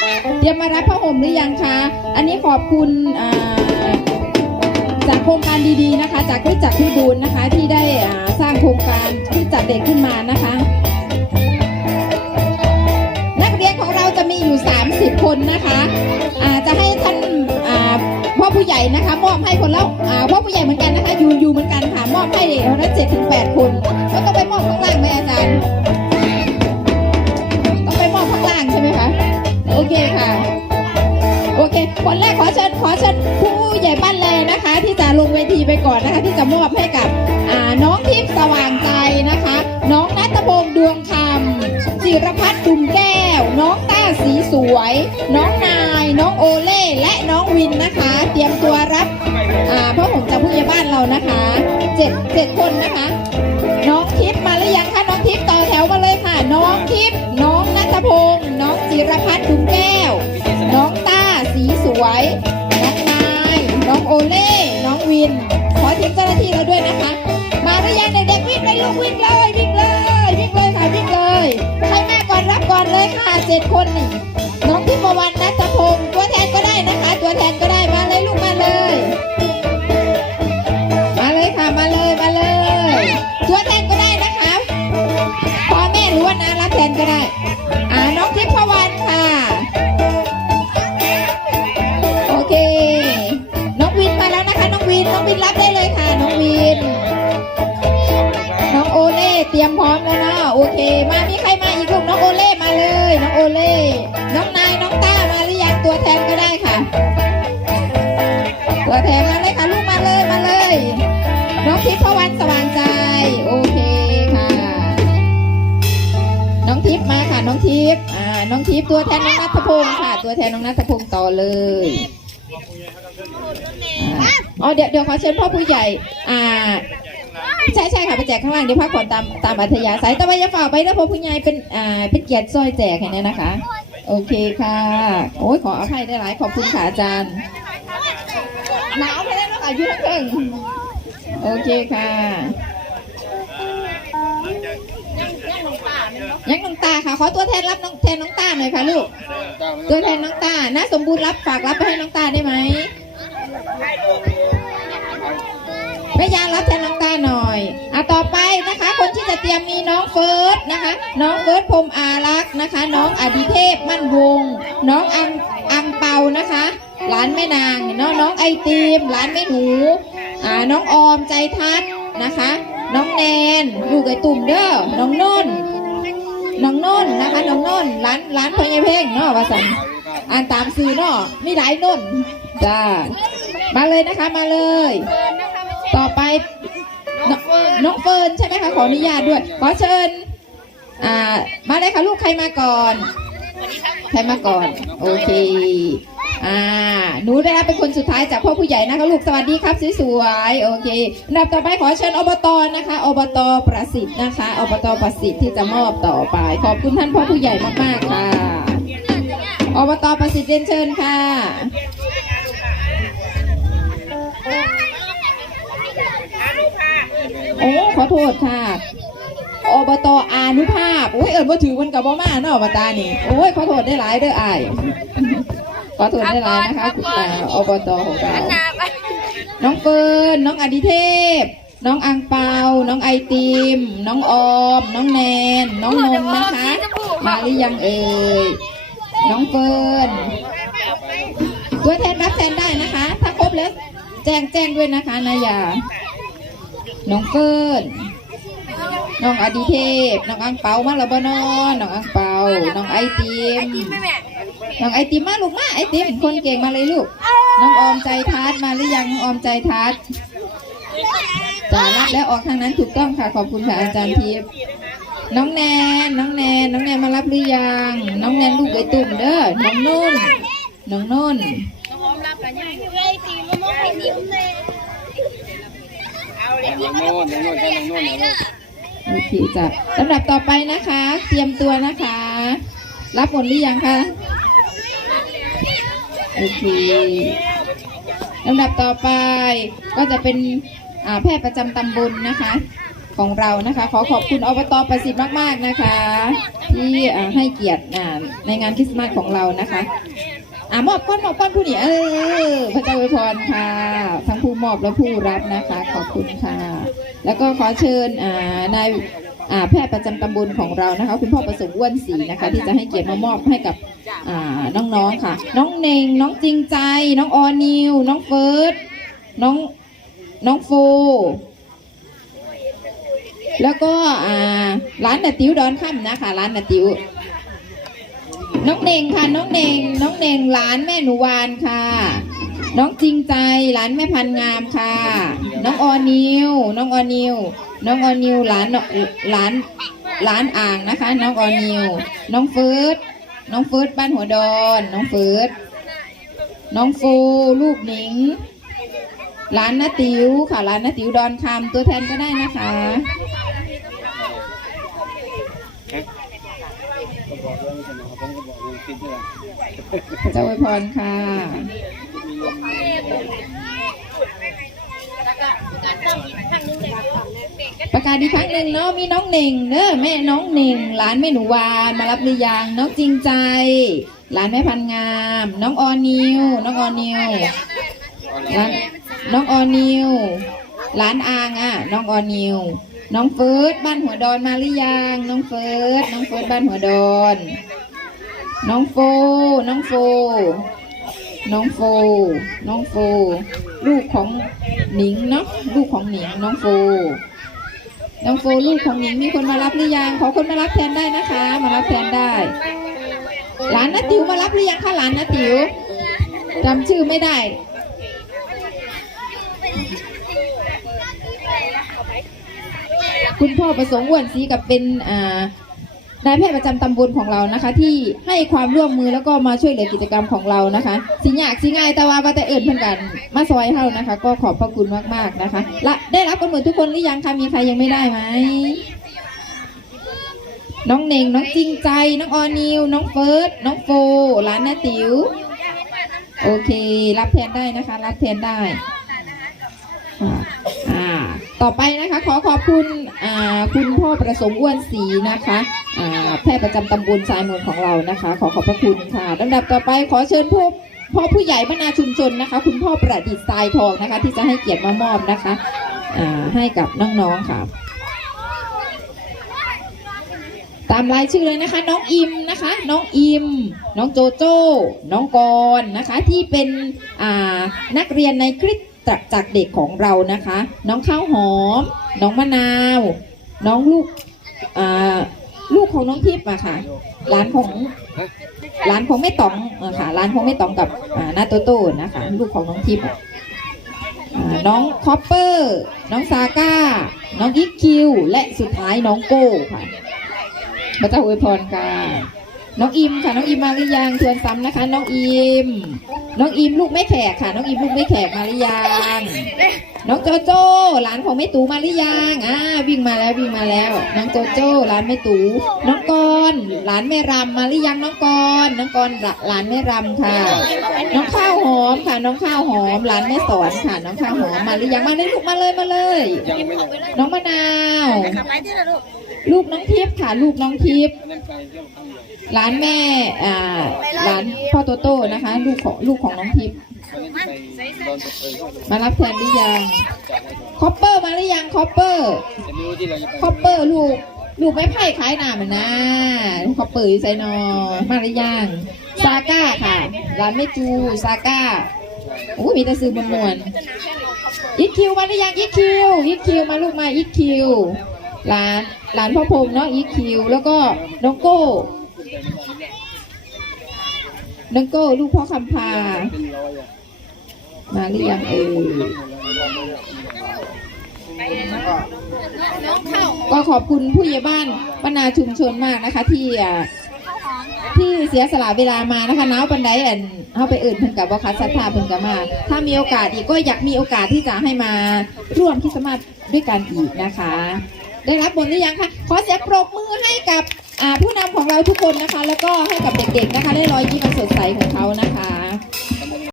เตรียมมารับผ้าห่มหรือยังคะ อันนี้ขอบคุณจากโครงการดีๆนะคะ จากคริสตจักรพิบูลนะคะที่ได้สร้างโครงการคริสตจักรเด็กขึ้นมานะคะ นักเรียนของเราจะมีอยู่ 30 คนนะคะจะให้ท่านพ่อผู้ใหญ่นะคะมอบให้คนละอ่าพ่อผู้ใหญ่เหมือนกันนะคะยูยูเหมือนกันค่ะมอบให้คนละเจ็ดถึงแปดคน ลงเวทีไปก่อนนะคะ ที่จะมอบให้กับน้องทิพย์สว่างใจนะคะ น้องนัตพงษ์ดวงคำจิรพัฒน์ดุมแก้ว น้องต้าสีสวย น้องนาย น้องโอเล่และน้องวินนะคะ เตรียมตัวรับอ่าพ่อผมจากผู้ใหญ่บ้านเรานะคะเจ็ดเจ็ดคนนะคะ เจ็ดคนนี่น้องทิพวรรณนัทพงศ์ตัวแทนก็ได้นะคะ ตัวแทนก็ได้มาเลยลูกมาเลย มาเลยค่ะมาเลยมาเลย ตัวแทนก็ได้นะคะพ่อแม่หรือว่านารับแทนก็ได้อ่าน้องทิพวรรณค่ะโอเค น้องวินมาแล้วนะคะ น้องวินน้องวินรับได้เลยค่ะ ตัวแทนน้องนัทพงศ์ค่ะ ตัวแทนน้องนัทพงศ์ต่อเลยอ่าอ๋อเดี๋ยวเดี๋ยวขอเชิญพ่อผู้ใหญ่ อ่า ใช่ใช่ค่ะไปแจกข้างล่างเดี๋ยวพักผ่อนตามตามอัธยาศัยแต่ว่าอย่าฝ่าไปนะพ่อผู้ใหญ่เป็นอ่าเป็นเกียรติซอยแจกแค่นี้นะคะ โอเคค่ะ โอ้ยขออภัยได้หลายขอบคุณค่ะอาจารย์หนาวไปแล้วเนาะอายุทั้งเพิ่งโอเคค่ะ ยังน้องตาค่ะ ขอตัวแทนรับน้องแทนน้องตาหน่อยค่ะลูก ตัวแทนน้องตานะสมบูรณ์รับฝากรับไปให้น้องตาได้ไหมแม่ยารับแทนน้องตาหน่อยอะต่อไปนะคะ คนที่จะเตรียมมีน้องเฟิร์สนะคะ น้องเฟิร์สพรมอารักษ์นะคะ น้องอดิเทพมั่นวง น้องอังอังเปานะคะ หลานแม่นางเนาะน้องไอติมหลานแม่หนูอ่าน้องออมใจทัศนะคะ น้องแนนลูกไอตุ่มเด้อน้องนุ่น น้องน้นนะคะน้องน้นร้านร้านพญาเพ่งเนาะว่าสันอ่านตามซื้อเนาะมีหลายน้นจ้ามาเลยนะคะมาเลย ต่อไปนน้องเฟิร์นใช่ไหมคะขออนุญาตด้วยขอเชิญอ่ามาเลยค่ะลูกใครมาก่อนใครมาก่อน โอเค อ่าหนูได้รับเป็นคนสุดท้ายจากพ่อผู้ใหญ่นะคะลูกสวัสดีครับสวยๆโอเคอันดับต่อไปขอเชิญอบตนะคะอบตประสิทธิ์นะคะอบตประสิทธิ์ที่จะมอบต่อไป ขอบคุณท่านพ่อผู้ใหญ่มากๆค่ะอบตประสิทธิ์เรียนเชิญค่ะโอ้ขอโทษค่ะอบตอานุภาพโอ้ยเอิญว่าถือมันกับบ่มาเนาะอบตนี่โอ้ยขอโทษได้หลายเด้ออาย ขอโทษได้หลายนะคะคุณอ่าอบตของเราน้องเฟิร์นน้องอดิเทพ น้องอังเปา น้องไอติม น้องออม น้องแนน น้องนนท์นะคะ มาหรือยังเอ่ย น้องเฟิร์นตัวแทนรับแทนได้นะคะ ถ้าครบแล้วแจ้งแจ้งด้วยนะคะนายา น้องเฟิร์นน้องอดิเทพ น้องอังเปามาแล้วบ่นอนน้องอังเปา น้องไอติม น้องไอติมมาลูกมาไอติมคนเก่งมาเลยลูก น้องออมใจทัดมาหรือยังน้องออมใจทัดจ่ารับแล้วออกทางนั้นถูกต้องค่ะขอบคุณค่ะอาจารย์ทิพย์น้องแนนน้องแนนน้องแนนมารับหรือยัง น้องแนนลูกไอตุ่มเด้อน้องนุ่นน้องนุ่นน้องโน่นน้องโน่นใช่น้องโน่นนะลูกโอเคจ้ะลำดับต่อไปนะคะ เตรียมตัวนะคะ รับหมดหรือยังคะ โอเคลำดับต่อไปก็จะเป็นแพทย์ประจำตำบลนะคะ ของเรานะคะ ขอขอบคุณอบตประสิทธิ์มาก ๆนะคะ ที่ให้เกียรติในงานคริสต์มาสของเรานะคะอ่ามอบก้อนมอบก้อนผู้นี่เออพระเจ้าอวยพรค่ะ ทั้งผู้มอบและผู้รับนะคะ ขอบคุณค่ะ แล้วก็ขอเชิญอ่านาย แพทย์ประจำตำบลของเรานะคะ คุณพ่อประสงค์อ้วนศรีนะคะ ที่จะให้เกียรติมามอบให้กับอ่าน้องๆค่ะ น้องเน่งน้องจริงใจ น้องออนิว น้องเฟิร์สน้องน้องโฟ แล้วก็อ่าร้านนาติ๋วดอนค่ำนะคะ ร้านนาติ๋วน้องเน่งค่ะ น้องเน่งน้องเน่งหลานแม่หนูวานค่ะ น้องจริงใจหลานแม่พันงามค่ะ น้องออนิว น้องออนิว น้องออนิวหลานหลานหลานอ่างนะคะ น้องออนิว น้องฟิร์สน้องฟิร์สบ้านหัวดอน น้องฟิร์สน้องโฟลูกหนิงหลานนาติ๋วค่ะหลานนาติ๋วดอนคำตัวแทนก็ได้นะคะก็บอว่าไม่ใช่ะก็การะเจ้าอวยพรค่ะ ประกาศอีกครั้งหนึ่งเนาะมีน้องเน่งเนอะแม่น้องเน่งหลานแม่หนูวานมารับหรือยังน้องจริงใจหลานแม่พันงาม น้องออนิวน้องออนิวหลานน้องออนิวหลานอางอะน้องออนิวน้องเฟิร์สบ้านหัวดอนมาหรือยังน้องเฟิร์สน้องเฟิร์สบ้านหัวดอนน้องโฟ น้องโฟ น้องโฟ น้องโฟ ลูกของหนิงเนาะ ลูกของหนิง น้องโฟ น้องโฟลูกของหนิงมีคนมารับหรือยัง ขอคนมารับแทนได้นะคะ มารับแทนได้ หลานนาติ๋วมารับหรือยังคะหลานนาติ๋วจำชื่อไม่ได้คุณพ่อประสงค์อ้วนสีกับเป็นอ่า นายแพทย์ประจำตำบลของเรานะคะ ที่ให้ความร่วมมือแล้วก็มาช่วยเหลือกิจกรรมของเรานะคะสิยากสิง่ายแต่ว่าว่าแต่เอิญเพื่อนกัน มาซอยเฮานะคะ ก็ขอบพระคุณมากๆนะคะและได้รับกันหมดทุกคนหรือยังคะมีใครยังไม่ได้ไหมน้องเน่งน้องจริงใจ น้องออนิว น้องเฟิร์สน้องโฟหลานน้าติ๋วโอเค รับแทนได้นะคะ รับแทนได้ ต่อไปนะคะขอขอบคุณคุณพ่อประสมอ้วนศรีนะคะแพทย์ประจำตำบลสายมูลของเรานะคะ ขอขอบพระคุณค่ะลำดับต่อไปขอเชิญผู้พ่อผู้ใหญ่บรรณาชุมชนนะคะ คุณพ่อประดิษฐ์ทรายทองนะคะ ที่จะให้เกียรติมามอบนะคะให้กับน้องๆค่ะ ตามรายชื่อเลยนะคะ น้องอิมนะคะ น้องอิม น้องโจโจ้ น้องกรณ์นะคะ ที่เป็นนักเรียนในคริส ตจักเด็กของเรานะคะ น้องข้าวหอม น้องมะนาว น้องลูกลูกของน้องทิพย์อะค่ะหลานของหลานของแม่ตองอะค่ะหลานของแม่ตองกับอ่านาโตโต้นะคะ ลูกของน้องทิพย์น้องคอปเปอร์ น้องซาก้า น้องอีคคิว และสุดท้ายน้องโก้ค่ะพระเจ้าอวยพรค่ะ น้องอิมค่ะน้องอิมมาหรือยังทวนซ้ำนะคะ น้องอิม น้องอิมลูกไม่แขกค่ะ น้องอิมลูกไม่แขกมาหรือยังน้องโจโจ้หลานของแม่ตูมาหรือยังอ่าวิ่งมาแล้ววิ่งมาแล้ว น้องโจโจ้หลานแม่ตูน้องกรณ์หลานแม่รำมาหรือยังน้องกรณ์น้องกรณ์หลานแม่รำค่ะ น้องข้าวหอมค่ะ น้องข้าวหอมหลานแม่สอนค่ะ น้องข้าวหอมมาหรือยังมาเลยลูกมาเลยมาเลย น้องมะนาว ลูกน้องทิพย์ค่ะ ลูกน้องทิพย์ ร้านแม่อ่าร้านพ่อโตโต้นะคะ ลูกของลูกของน้องทิพย์มารับแทนหรือยังคอปเปอร์มาหรือยังคอปเปอร์คอปเปอร์ลูกลูกไม้ไผ่ขายหนามันนะคอปเปอร์อยู่ไซนอมาหรือยังซาก้าค่ะ ร้านแม่จูซาก้าโอ้มีแต่ซื้อบนมวนอีคิวมาหรือยังอีคิวอีคิวมาลูกมาอีคิวร้านร้านพ่อพรมเนาะอีคิวแล้วก็น้องโก้ น้องโก้ลูกพ่อคำพาเป็นร้อยอะมาหรือยังเออก็ขอบคุณผู้ใหญ่บ้านบรรณาชุมชนมากนะคะ ที่ที่เสียสละเวลามานะคะน้าวบันไดอันเข้าไปเอื่นเพิ่นกับว่าคัดศรัทธาเพิ่นกับมา ถ้ามีโอกาสอีกก็อยากมีโอกาสที่จะให้มาร่วมคริสมาสด้วยกันอีกนะคะ ได้รับบทหรือยังคะขอเสียงปรบมือให้กับ ผู้นำของเราทุกคนนะคะ แล้วก็ให้กับเด็กๆนะคะ ได้รอยยิ้มสดใสของเขานะคะ